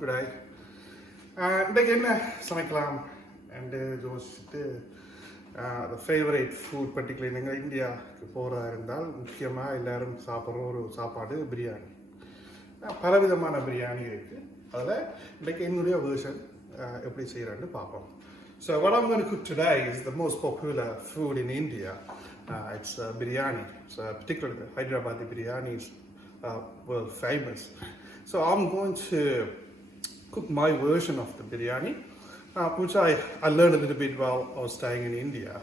good day. இன்றைக்கு என்ன சமைக்கலாம் and யோசிச்சுட்டு the favorite food particularly நீங்கள் இந்தியாவுக்கு போகிறதா இருந்தால் முக்கியமாக எல்லாரும் சாப்பிட்ற ஒரு சாப்பாடு பிரியாணி. பலவிதமான பிரியாணி இருக்குது. அதில் இன்றைக்கு என்னுடைய வேர்ஷன் எப்படி செய்கிறேன்னு பார்ப்போம். So what I'm going to cook today is the most popular food in India. It's biryani. So particularly the Hydrabathi biryani is world famous. So I'm going to cook my version of the biryani, which I learned a little bit while I was staying in India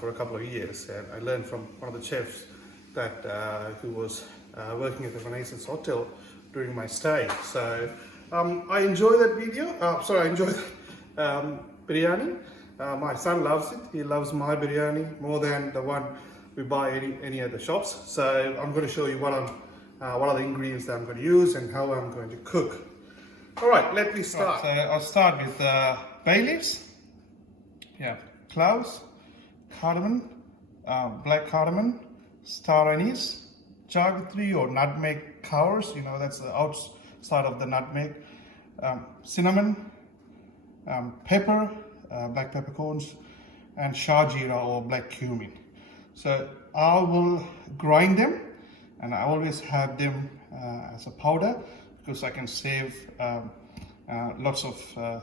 for a couple of years. And I learned from one of the chefs that who was working at the Renaissance Hotel during my stay. So I enjoy that video. I enjoy biryani. My son loves it. He loves my biryani more than the one we buy any of the shops. So I'm going to show you what are the ingredients that I'm going to use and how I'm going to cook. All right, let me start. Right, so I'll start with bay leaves. Yeah, cloves, cardamom, black cardamom, star anise, jaggery or nutmeg covers. You know, that's the outside of the nutmeg. Cinnamon, pepper, black peppercorns, and shajira or black cumin. So I will grind them, and I always have them as a powder because I can save lots of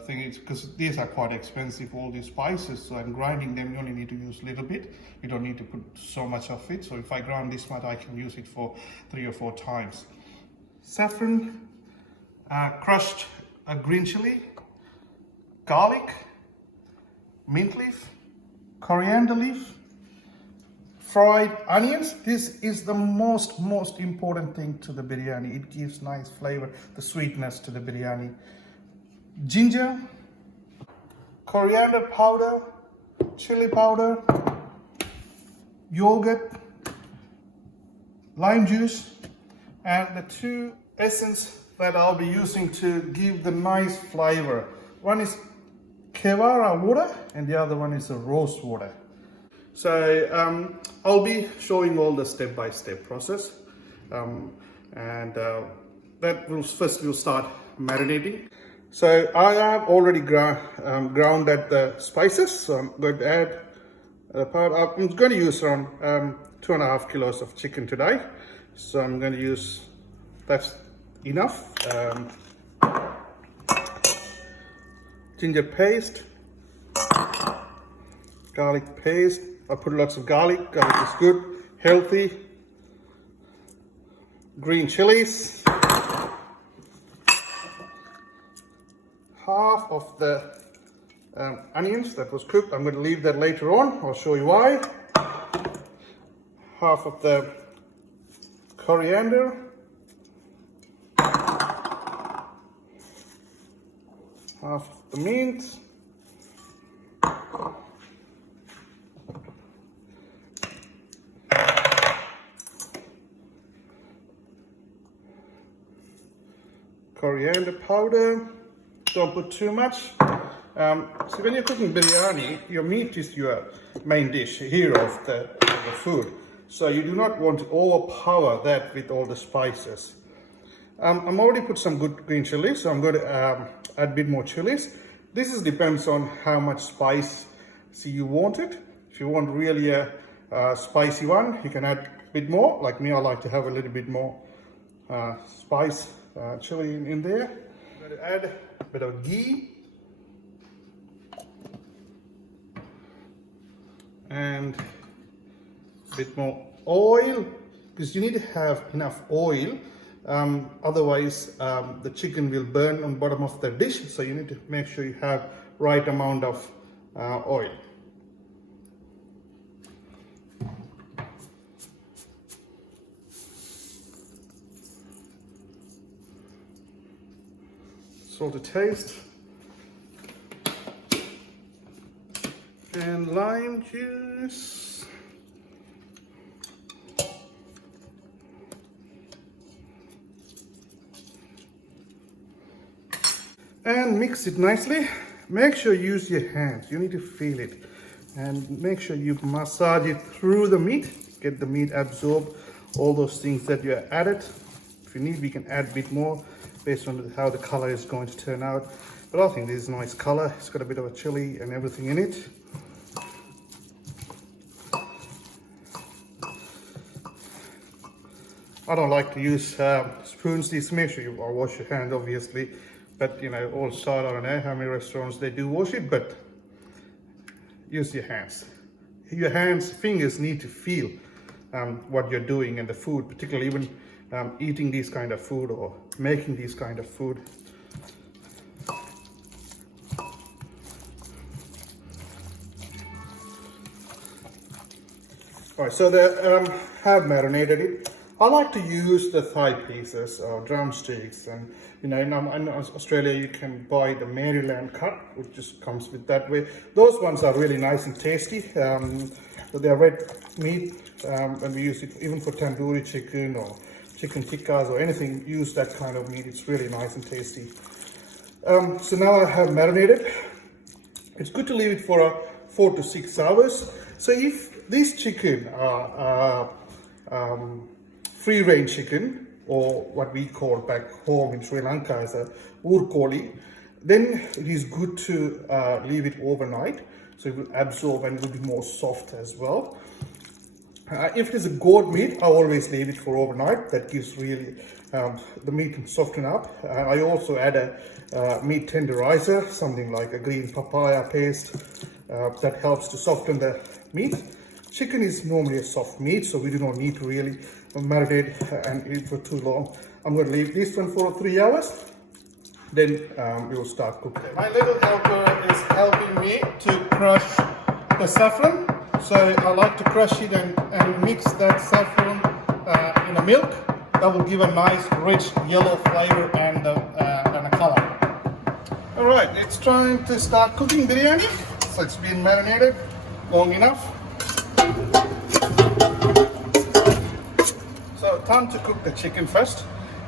things, because these are quite expensive, all these spices. So I'm grinding them. You only need to use a little bit. You don't need to put so much of it. So if I grind this much, I can use it for 3 or 4 times. Saffron, crushed green chili, garlic, mint leaf, coriander leaf, fried onions. This is the most important thing to the biryani. It gives nice flavor, the sweetness to the biryani. Ginger, coriander powder, chili powder, yogurt, lime juice, and the 2 essence that I'll be using to give the nice flavor. One is Kevara water and the other one is a rose water. So I'll be showing all the step-by-step process, and that will first we'll start marinating. So I have already ground at the spices, so I'm going to add I'm going to use around 2.5 kilos of chicken today. So I'm going to use, that's enough. Ginger paste, garlic paste. I put lots of garlic. Garlic is good, healthy. Green chilies. Half of the onions that was cooked. I'm going to leave that later on. I'll show you why. Half of the coriander. Half of the mint. Coriander powder. Don't put too much. So when you're cooking biryani, your meat is your main dish, hero of the food. So you do not want to overpower that with all the spices. I'm already put some good green chilies, so I'm going to add a bit more chilies. This depends on how much spice you want it. If you want really a spicy one, you can add a bit more. Like me, I like to have a little bit more spice chili in there. I'm going to add a bit of ghee and a bit more oil, because you need to have enough oil. Otherwise the chicken will burn on bottom of the dish, so you need to make sure you have right amount of oil. Salt to taste, and lime juice. And mix it nicely. Make sure you use your hands. You need to feel it. And make sure you massage it through the meat. Get the meat absorb all those things that you added. If you need, we can add a bit more based on how the color is going to turn out. But I think this is a nice color. It's got a bit of a chili and everything in it. I don't like to use spoons. These make sure you wash your hand, obviously. But you know, all style, I don't know how many restaurants they do wash it, but use your hands. Your hands, fingers need to feel what you're doing and the food, particularly even eating these kind of food or making these kind of food. All right, so they have marinated it. I like to use the thigh pieces or drumsticks, and you know, in Australia you can buy the Maryland cut, which just comes with that way. Those ones are really nice and tasty. They are red meat, and we use it even for tandoori chicken or chicken tikkas or anything. Use that kind of meat. It's really nice and tasty. So now I have marinated. It's good to leave it for 4 to 6 hours. So if this chicken are free range chicken, or what we call back home in Sri Lanka as a urkoli, then it is good to leave it overnight, so it will absorb and will be more soft as well. If it is a goat meat, I always leave it for overnight. That gives really the meat can soften up. I also add a meat tenderizer, something like a green papaya paste that helps to soften the meat. Chicken is normally a soft meat, so we do not need to really marinate and eat for too long. I'm going to leave this one for 3 hours, then we will start cooking. My little helper is helping me to crush the saffron. So I like to crush it and mix that saffron in a milk. That will give a nice rich yellow flavor and a color. All right, it's time to start cooking biryani. So it's been marinated long enough. So time to cook the chicken first.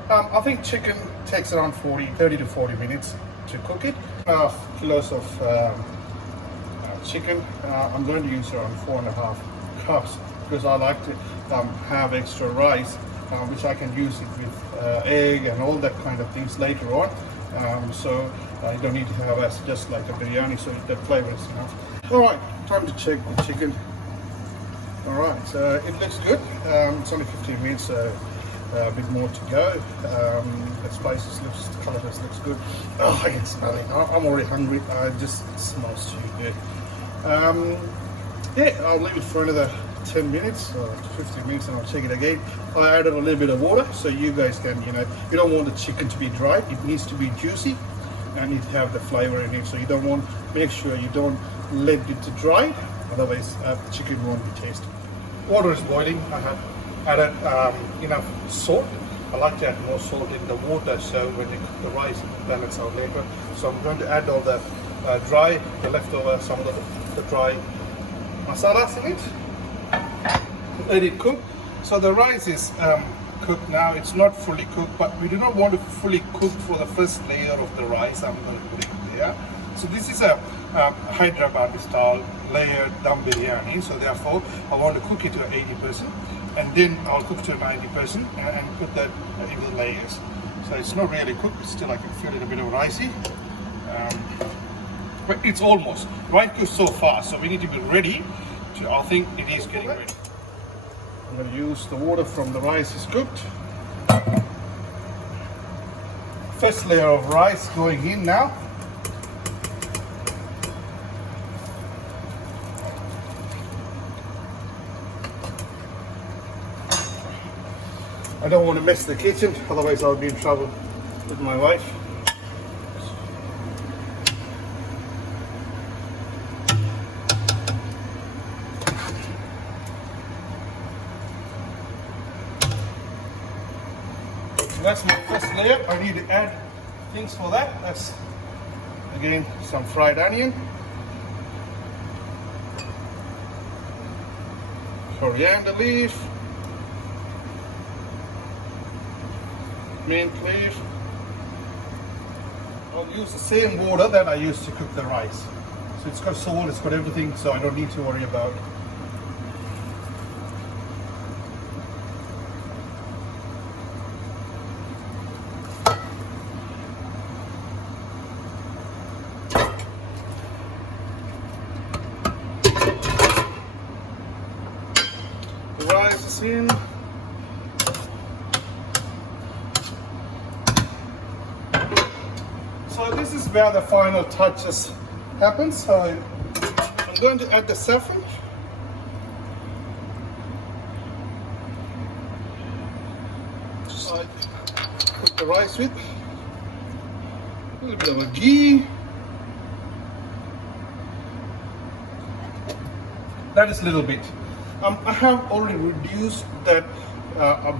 I think chicken takes around 30 to 40 minutes to cook it. Kilos of chicken. I'm going to use around 4.5 cups because I like to have extra rice, which I can use it with egg and all that kind of things later on. So you don't need to have as just like a biryani, so the flavor is enough. All right, time to check the chicken. All right, so it looks good. It's only 15 minutes, so a bit more to go. The spices looks, the color looks good. Oh, I can smell it. I'm already hungry. It smells too good. Yeah, I'll leave it for another 10 minutes or 15 minutes and I'll check it again. I added a little bit of water so you guys can, you don't want the chicken to be dry. It needs to be juicy and it have the flavor in it. So you don't want, make sure you don't let it to dry. Otherwise, the chicken won't be tasty. Water is boiling. I have added enough salt. I like to add more salt in the water so when you cook the rice, it will balance out later. So I'm going to add all the the leftover, some of the dry masalas in it. Let it cook. So the rice is cooked now. It's not fully cooked, but we do not want to fully cook for the first layer of the rice. I'm going to put it there. So this is a Hydrabathi style layered dum biryani. So therefore, I want to cook it to 80%, and then I'll cook to 90% and put that in the layers. So it's not really cooked. It's still, I can feel it a bit of ricey. But it's almost right good so far. So we need to be ready to, I think it is getting ready. I'm going to use the water from the rice is cooked. First layer of rice going in now. I don't want to mess the kitchen, otherwise I'll be in trouble with my wife. So that's my first layer. I need to add things for that. That's again some fried onion, coriander leaf, mint leaf. I'll use the same water that I used to cook the rice. So it's got salt, it's got everything, so I don't need to worry about. this in. So this is where the final touches happen. So I'm going to add the saffron. Just like put the rice with a little bit of a ghee. That is a little bit. I have already reduced that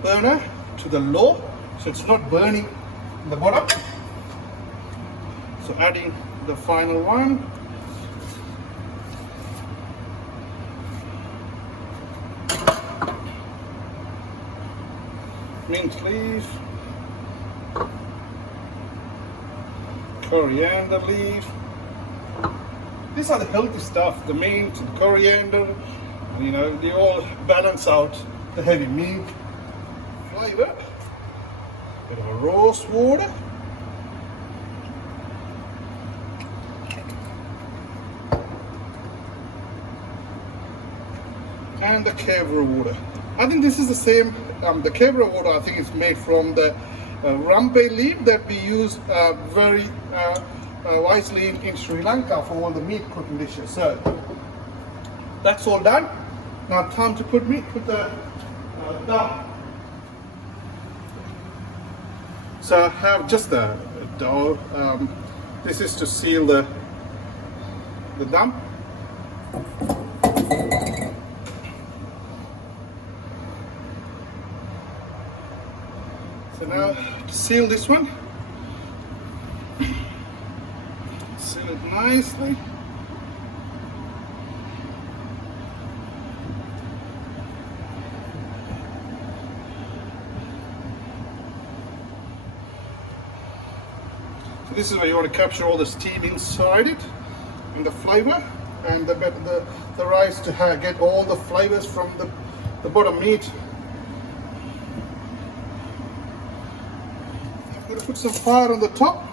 burner to the low, so it's not burning the bottom. So adding the final one. Mint leaf. Coriander leaf. These are the healthy stuff, the mint, the coriander, you know, they all balance out the heavy meat flavor. Bit of a rose water. And the kevra water. I think this is the same, the kevra water I think is made from the rampe leaf that we use very wisely in Sri Lanka for all the meat cooking dishes. So that's all done. Now time to put the dum. So I have just the dough. This is to seal the dum. So now to seal this one. Seal it nicely. So this is where you want to capture all the steam inside it and the flavor, and the rice to get all the flavors from the bottom meat. I'm going to put some fire on the top.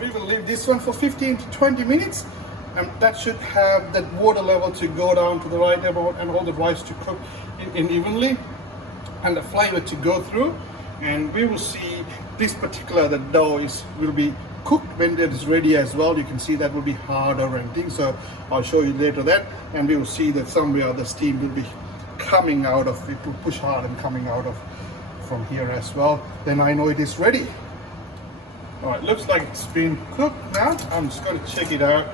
We will leave this one for 15 to 20 minutes, and that should have that water level to go down to the right amount and all the rice to cook in evenly and the flavor to go through. And we will see this particular the dough will be cooked when it is ready as well. You can see that will be harder and things, so I'll show you later that, and we will see that somewhere the steam will be coming out of it, will push hard and coming out of from here as well. Then I know it is ready. Alright, looks like it's been cooked now. I'm just going to check it out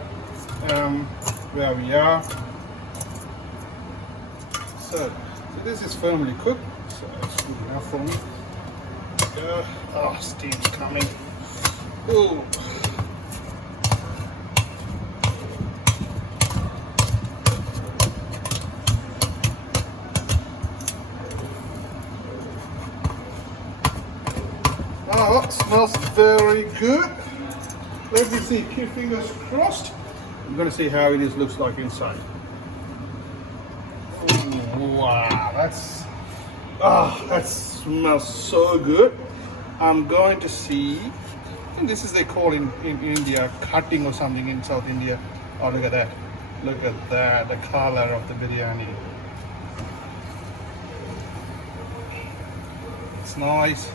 where we are. So this is firmly cooked, so it's good enough for me. Oh, steam's coming. Ooh. Oh, it smells very good. Let me see, keep fingers crossed. I'm going to see how it looks like inside. Ooh, wow, that smells so good. I'm going to see, I think this is they call in India cutting or something in South India. Oh, look at that. Look at that, the color of the biryani. It's nice.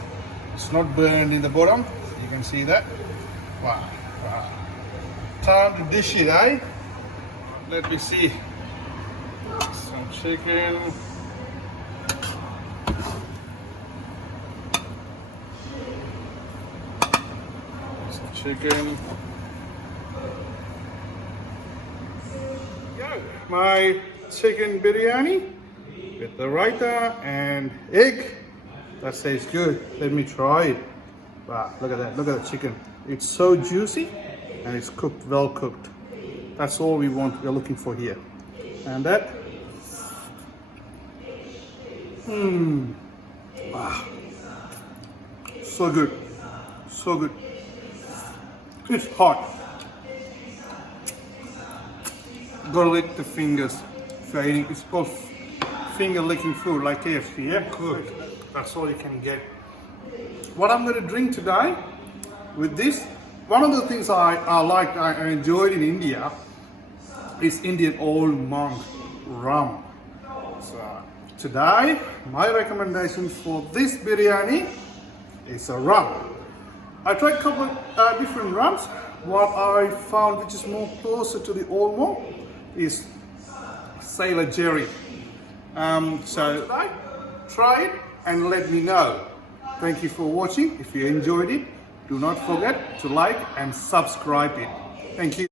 It's not burned in the bottom. You can see that. Wow, wow. Time to dish it, eh? Let me see. Some chicken. Some chicken. Go. My chicken biryani with the raita and egg. That tastes good. Let me try it. Wow, look at that. Look at the chicken. It's so juicy and it's cooked, well cooked. That's all we're looking for here. And that. Wow. So good. So good. It's hot. gotta lick the fingers. So it's called finger licking food like KFC, yeah? Good. That's all you can get. What I'm gonna drink today with this, one of the things I enjoyed in India is Indian old monk rum. So today, my recommendation for this biryani is a rum. I tried a couple of different rums. What I found which is more closer to the old monk is Sailor Jerry. So today, try it and let me know. Thank you for watching. If you enjoyed it, do not forget to like and subscribe it. Thank you.